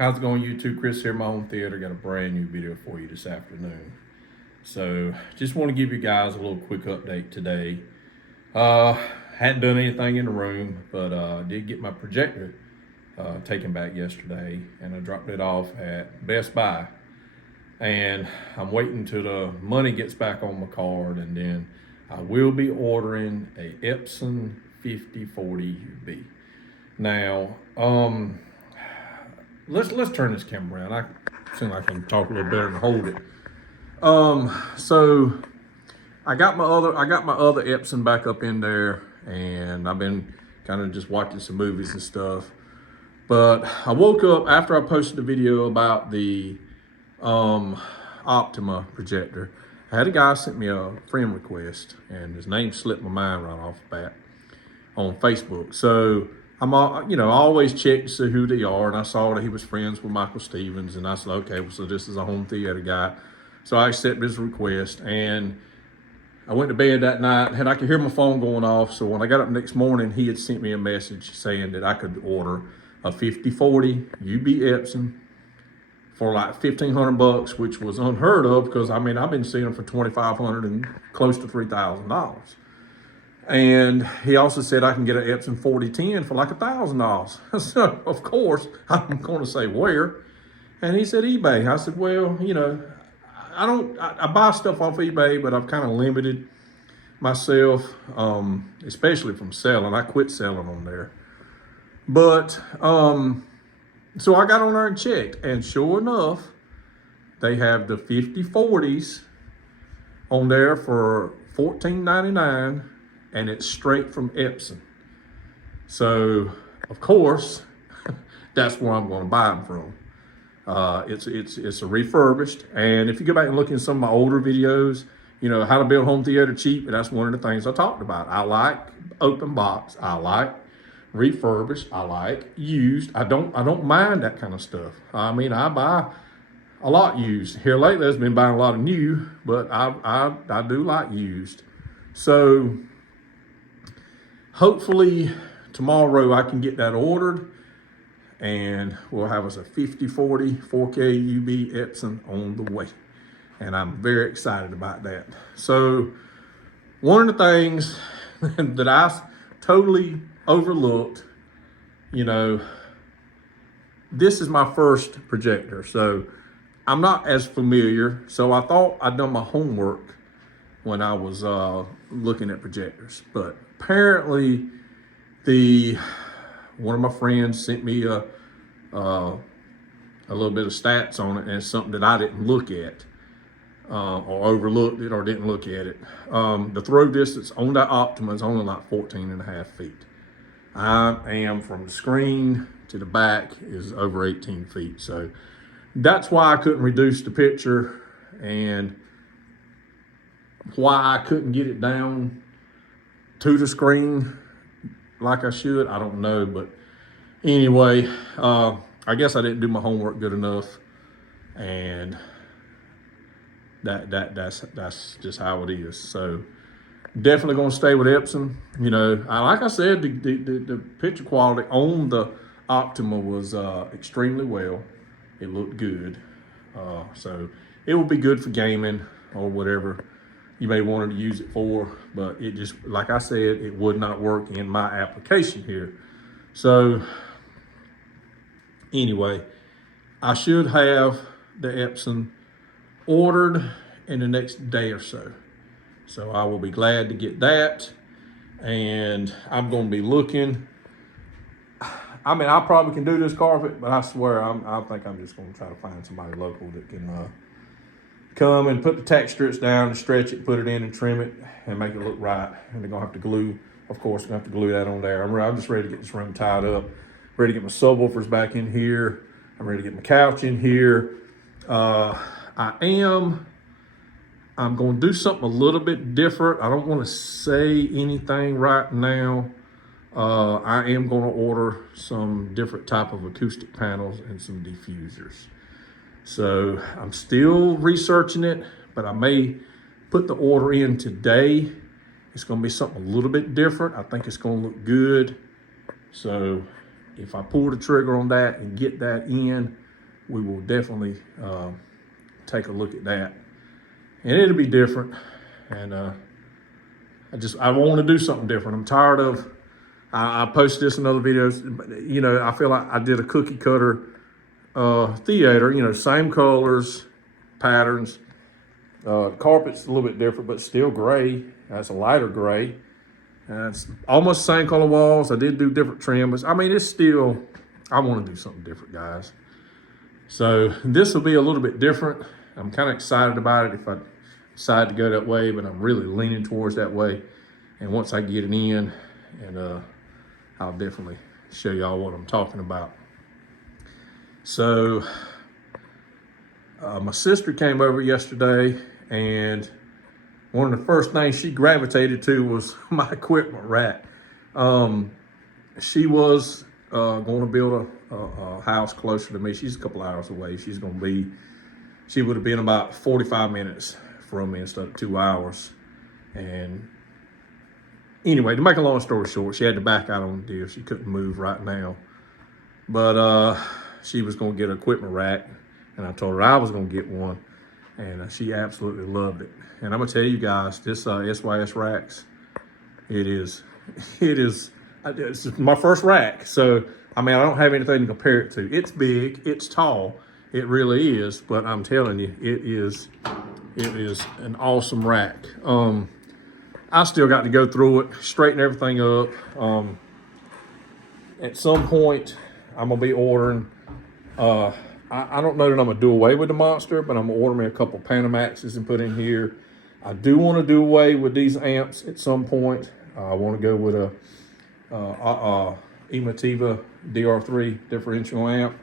How's it going, YouTube? Chris here, my home theater. Got a brand new video for you this afternoon. So just want to give you guys a little quick update today. Hadn't done anything in the room, but did get my projector taken back yesterday, and I dropped it off at Best Buy. And I'm waiting till the money gets back on my card, and then I will be ordering a Epson 5040 UB. Now, let's turn this camera around. I seem like I can talk a little better and hold it. So I got my other Epson back up in there, and I've been kind of just watching some movies and stuff. But I woke up after I posted the video about the Optima projector. I had a guy sent me a friend request, and his name slipped my mind right off the bat on Facebook. So I'm I always check to see who they are, and I saw that he was friends with Michael Stevens, and I said, okay, well, so this is a home theater guy. So I accepted his request, and I went to bed that night, and I could hear my phone going off. So when I got up next morning, he had sent me a message saying that I could order a 5040 UB Epson for like $1,500, which was unheard of, because I mean, I've been seeing them for $2,500 and close to $3,000. And he also said I can get an Epson 4010 for like $1,000. So of course I'm going to say where, and he said eBay. I said, well, I buy stuff off eBay, but I've kind of limited myself, especially from selling. I quit selling on there. But so I got on there and checked, and sure enough, they have the 5040s on there for $14.99, and it's straight from Epson. So of course, that's where I'm going to buy them from. It's a refurbished, and if you go back and look in some of my older videos, how to build home theater cheap, that's one of the things I talked about. I like open box. I like refurbished. I like used. I don't mind that kind of stuff. I mean, I buy a lot used. Here lately, I've been buying a lot of new, but I do like used. So hopefully tomorrow I can get that ordered, and we'll have us a 5040 4K UB Epson on the way. And I'm very excited about that. So one of the things that I totally overlooked, this is my first projector, so I'm not as familiar. So I thought I'd done my homework when I was looking at projectors, but apparently one of my friends sent me a little bit of stats on it, and it's something that I didn't look at, or overlooked it, or didn't look at it. The throw distance on that Optima is only like 14.5 feet. I am from the screen to the back is over 18 feet. So that's why I couldn't reduce the picture, and why I couldn't get it down to the screen like I should, I don't know. But anyway, I guess I didn't do my homework good enough, and that's just how it is. So definitely gonna stay with Epson. Like I said, the picture quality on the Optima was extremely well. It looked good. So it will be good for gaming or whatever you may want to use it for, but it just, like I said, it would not work in my application here. So anyway, I should have the Epson ordered in the next day or so. So I will be glad to get that, and I'm going to be looking. I mean, I probably can do this carpet, but I swear I think I'm just going to try to find somebody local that can come and put the tack strips down and stretch it, put it in and trim it and make it look right. And they're going to have to glue, of course, going to have to glue that on there. I'm just ready to get this room tied up, ready to get my subwoofers back in here. I'm ready to get my couch in here. I'm going to do something a little bit different. I don't want to say anything right now. I am going to order some different type of acoustic panels and some diffusers. So I'm still researching it, but I may put the order in today. It's going to be something a little bit different. I think it's going to look good. So if I pull the trigger on that and get that in, we will definitely take a look at that. And it'll be different. And I want to do something different. I'm tired of, I posted this in other videos, you know, I feel like I did a cookie cutter theater, you know, same colors, patterns. Carpet's a little bit different, but still gray. That's a lighter gray. It's almost the same color walls. I did do different trim, but I mean, it's still, I want to do something different, guys. So this will be a little bit different. I'm kind of excited about it if I decide to go that way, but I'm really leaning towards that way. And once I get it in, and I'll definitely show y'all what I'm talking about. So my sister came over yesterday, and one of the first things she gravitated to was my equipment rack. She was going to build a house closer to me. She's a couple hours away. She would have been about 45 minutes from me instead of 2 hours. And anyway, to make a long story short, she had to back out on the deal. She couldn't move right now. But she was going to get an equipment rack, and I told her I was going to get one. And she absolutely loved it. And I'm going to tell you guys, this SYS racks, it's my first rack. So, I mean, I don't have anything to compare it to. It's big, it's tall, it really is. But I'm telling you, it is an awesome rack. I still got to go through it, straighten everything up. At some point, I'm going to be ordering, I don't know that I'm going to do away with the Monster, but I'm going to order me a couple Panamaxes and put in here. I do want to do away with these amps at some point. I want to go with a Emotiva DR3 differential amp.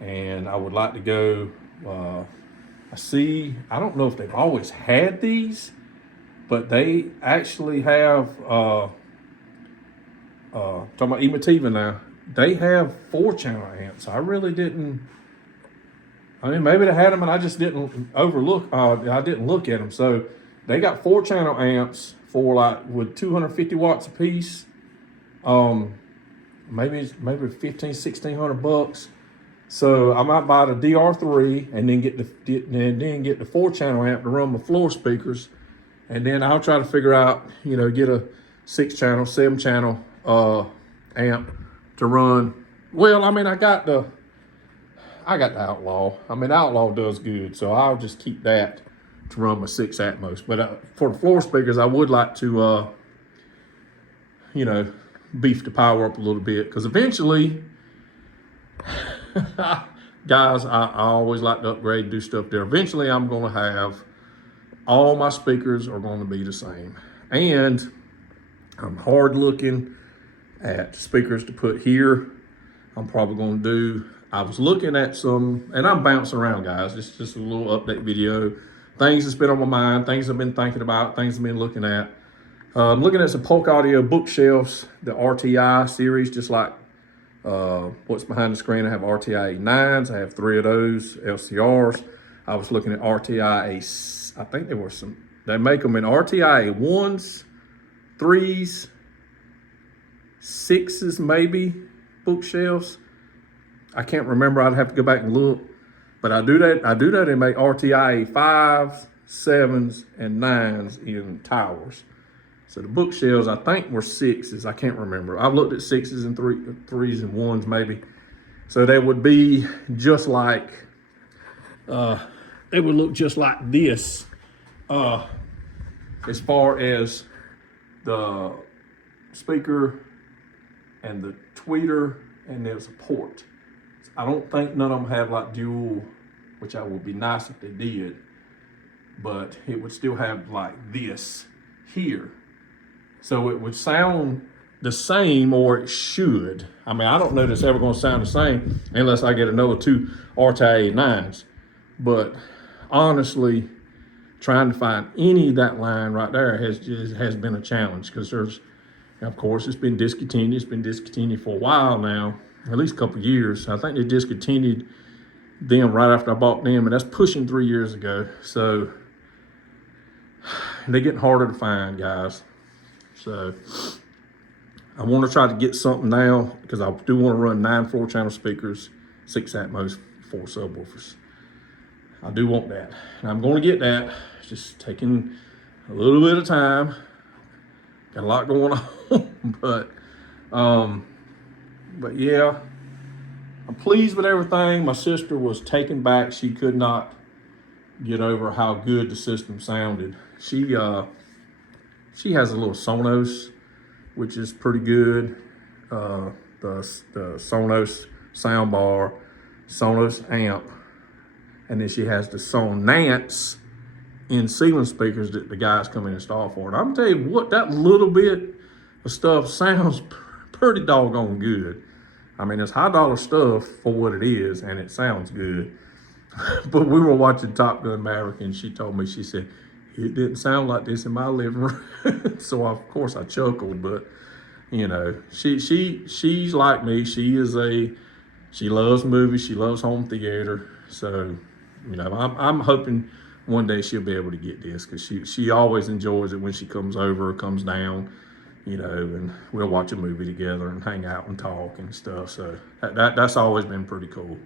And I would like to go, I don't know if they've always had these, but they actually have, talking about Emotiva now, they have 4-channel amps. I really didn't, I mean, maybe they had them and I just didn't I didn't look at them. So they got 4-channel amps for like with 250 watts a piece. Maybe 1,500-1,600 bucks. So I might buy the DR3 and then get the 4-channel amp to run my floor speakers. And then I'll try to figure out, you know, get a 6-channel, 7-channel amp to run. Well, I mean, I got the Outlaw. I mean, Outlaw does good, so I'll just keep that to run my 6 atmos. But for the floor speakers, I would like to, you know, beef the power up a little bit, because eventually, guys, I always like to upgrade, do stuff there. Eventually, I'm going to have all my speakers are going to be the same, and I'm hard looking at speakers to put here. I'm probably going to do. I was looking at some, and I'm bouncing around, guys. It's just a little update video. Things that's been on my mind, things I've been thinking about, things I've been looking at. I'm looking at some Polk Audio bookshelves, the RTI series, just like what's behind the screen. I have RTIA9s. I have 3 of those LCRs. I was looking at RTIA, I think there were some, they make them in RTIA1s, 3s, 6s maybe, bookshelves. I can't remember. I'd have to go back and look. But I do that and make RTIA5s, 7s, and 9s in towers. So the bookshelves, I think, were 6s. I can't remember. I've looked at 6s and 3s and 1s maybe. So they would be just like, they would look just like this as far as the speaker and the tweeter, and there's a port. I don't think none of them have like dual, which I would be nice if they did, but it would still have like this here. So it would sound the same, or it should. I mean, I don't know that it's ever going to sound the same unless I get another 2 RTIA9s. But honestly, trying to find any of that line right there has been a challenge, because there's, of course, it's been discontinued. It's been discontinued for a while now, at least a couple of years. I think they discontinued them right after I bought them, and that's pushing 3 years ago. So they're getting harder to find, guys. So I want to try to get something now, because I do want to run 9 4-channel speakers, 6 atmos 4 subwoofers. I do want that, and I'm going to get that. It's just taking a little bit of time. Got a lot going on, but yeah, I'm pleased with everything. My sister was taken back. She could not get over how good the system sounded. She has a little Sonos, which is pretty good. The Sonos soundbar, Sonos amp, and then she has the Sonance in ceiling speakers that the guys come in and install for. And I'm gonna tell you what, that little bit of stuff sounds pretty doggone good. I mean, it's high dollar stuff for what it is, and it sounds good. But we were watching Top Gun Maverick, and she told me, she said, it didn't sound like this in my living room. So of course I chuckled, but you know, she's like me. She loves movies. She loves home theater. So, you know, I'm hoping one day she'll be able to get this, because she always enjoys it when she comes over or comes down, you know, and we'll watch a movie together and hang out and talk and stuff. So that's always been pretty cool.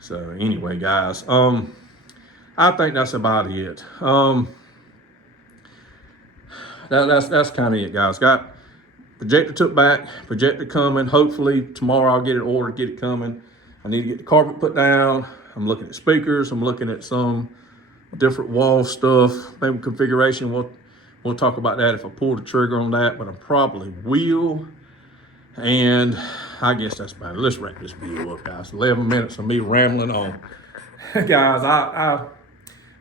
So anyway, guys, I think that's about it. That's kind of it, guys. Got projector took back, projector coming. Hopefully tomorrow I'll get it ordered, get it coming. I need to get the carpet put down. I'm looking at speakers. I'm looking at some different wall stuff, maybe configuration. We'll talk about that if I pull the trigger on that, but I probably will. And I guess that's about it. Let's wrap this video up, guys. 11 minutes of me rambling on. Guys, I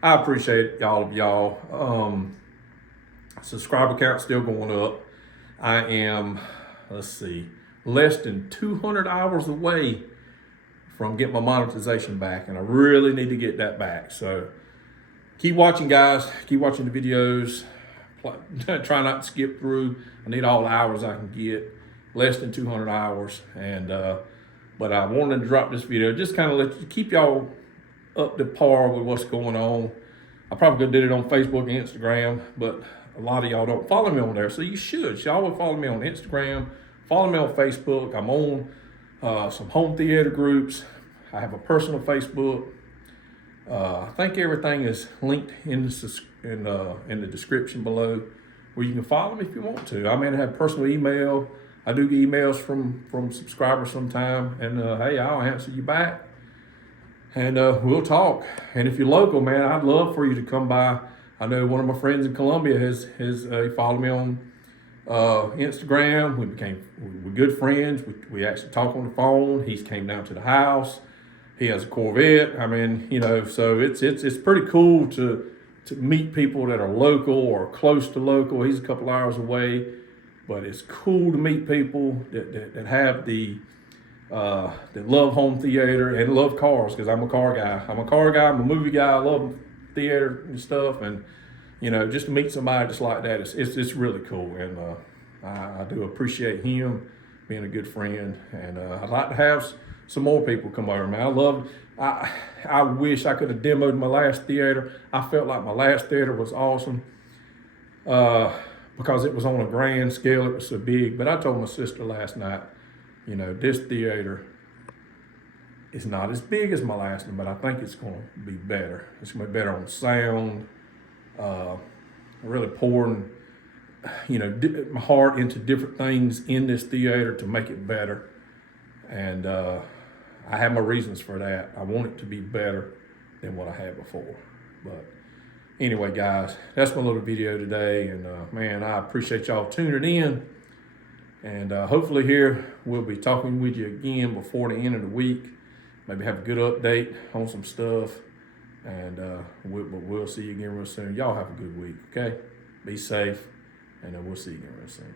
appreciate all of y'all. Subscriber count still going up. I am, let's see, less than 200 hours away from getting my monetization back, and I really need to get that back. So keep watching, guys. Keep watching the videos. Try not to skip through. I need all the hours I can get. Less than 200 hours. And but I wanted to drop this video, just kind of keep y'all up to par with what's going on. I probably could have did it on Facebook and Instagram, but a lot of y'all don't follow me on there, so you should. Y'all would follow me on Instagram, follow me on Facebook. I'm on some home theater groups. I have a personal Facebook. I think everything is linked in the description below, where you can follow me if you want to. I mean, I have personal email. I do get emails from subscribers sometime, and hey, I'll answer you back, and we'll talk. And if you're local, man, I'd love for you to come by. I know one of my friends in Columbia he followed me on Instagram. We're good friends. We actually talk on the phone. He came down to the house. He has a Corvette. I mean, you know, so it's pretty cool to meet people that are local or close to local. He's a couple hours away, but it's cool to meet people that have that love home theater and love cars, because I'm a car guy. I'm a movie guy. I love theater and stuff, and you know, just to meet somebody just like that, it's really cool. And I do appreciate him being a good friend, and I'd like to have some more people come over, man. I wish I could have demoed my last theater. I felt like my last theater was awesome because it was on a grand scale. It was so big. But I told my sister last night, you know, this theater is not as big as my last one, but I think it's going to be better. It's going to be better on sound. Really pouring, you know, my heart into different things in this theater to make it better. And I have my reasons for that. I want it to be better than what I had before. But anyway, guys, that's my little video today. And man, I appreciate y'all tuning in. And hopefully here we'll be talking with you again before the end of the week. Maybe have a good update on some stuff. And we'll see you again real soon. Y'all have a good week, okay? Be safe, and we'll see you again real soon.